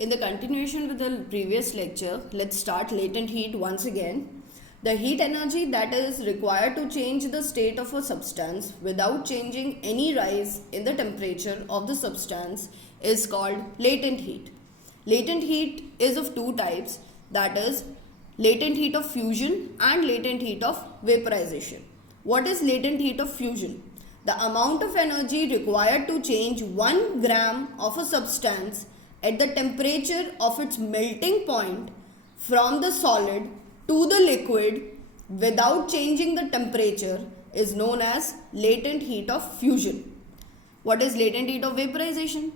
In the continuation with the previous lecture, let's start latent heat once again. The heat energy that is required to change the state of a substance without changing any rise in the temperature of the substance is called latent heat. Latent heat is of two types, that is latent heat of fusion and latent heat of vaporization. What is latent heat of fusion? The amount of energy required to change 1 gram of a substance at the temperature of its melting point from the solid to the liquid without changing the temperature is known as latent heat of fusion. What is latent heat of vaporization?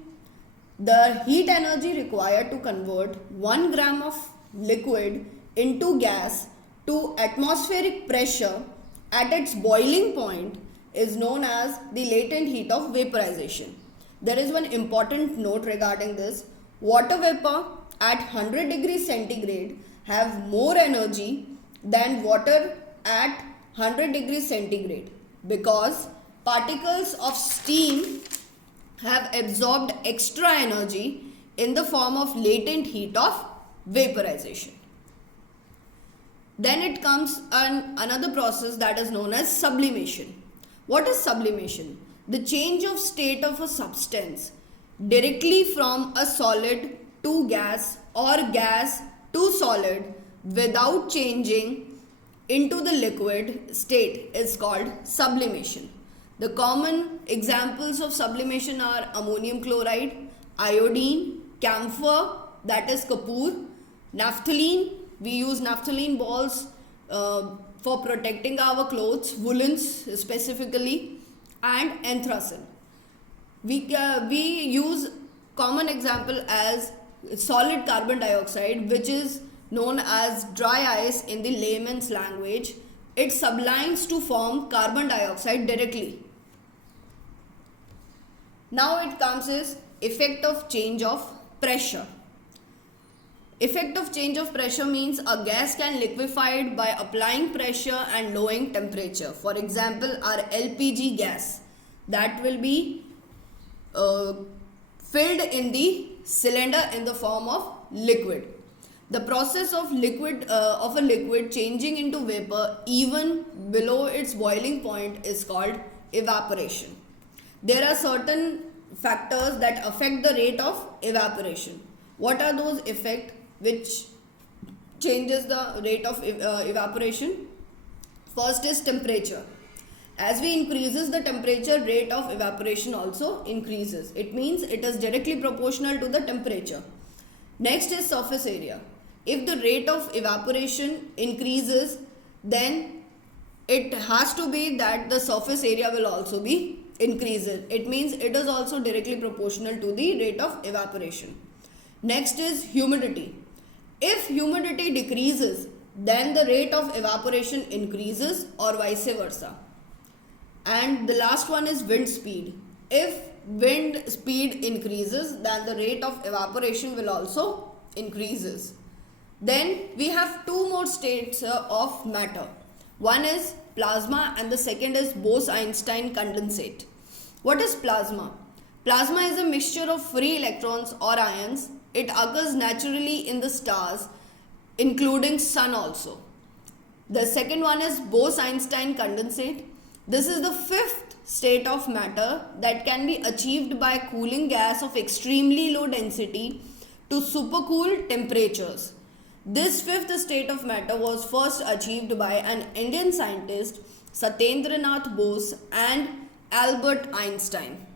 The heat energy required to convert 1 gram of liquid into gas to atmospheric pressure at its boiling point is known as the latent heat of vaporization. There is one important note regarding this. Water vapor at 100 degrees centigrade have more energy than water at 100 degrees centigrade because particles of steam have absorbed extra energy in the form of latent heat of vaporization. Then it comes another process that is known as sublimation. What is sublimation? The change of state of a substance directly from a solid to gas or gas to solid without changing into the liquid state is called sublimation. The common examples of sublimation are ammonium chloride, iodine, camphor, that is kapoor, naphthalene. We use naphthalene balls for protecting our clothes, woolens specifically, and anthracene. We use common example as solid carbon dioxide, which is known as dry ice in the layman's language. It sublimes to form carbon dioxide directly. Now it comes as effect of change of pressure. Effect of change of pressure means a gas can liquefied by applying pressure and lowering temperature. For example, our LPG gas that will be filled in the cylinder in the form of liquid. The process of a liquid changing into vapor even below its boiling point is called evaporation. There are certain factors that affect the rate of evaporation. What are those effects which changes the rate of evaporation? First is temperature. As we increases the temperature, rate of evaporation also increases. It means it is directly proportional to the temperature. Next is surface area. If the rate of evaporation increases, then it has to be that the surface area will also be increases. It means it is also directly proportional to the rate of evaporation. Next is humidity. If humidity decreases, then the rate of evaporation increases or vice versa. And the last one is wind speed. If wind speed increases, then the rate of evaporation will also increases. Then we have two more states of matter. One is plasma and the second is Bose-Einstein condensate. What is plasma? Plasma is a mixture of free electrons or ions. It occurs naturally in the stars, including sun also. The second one is Bose-Einstein condensate. This is the fifth state of matter that can be achieved by cooling gas of extremely low density to supercool temperatures. This fifth state of matter was first achieved by an Indian scientist, Satyendranath Bose and Albert Einstein.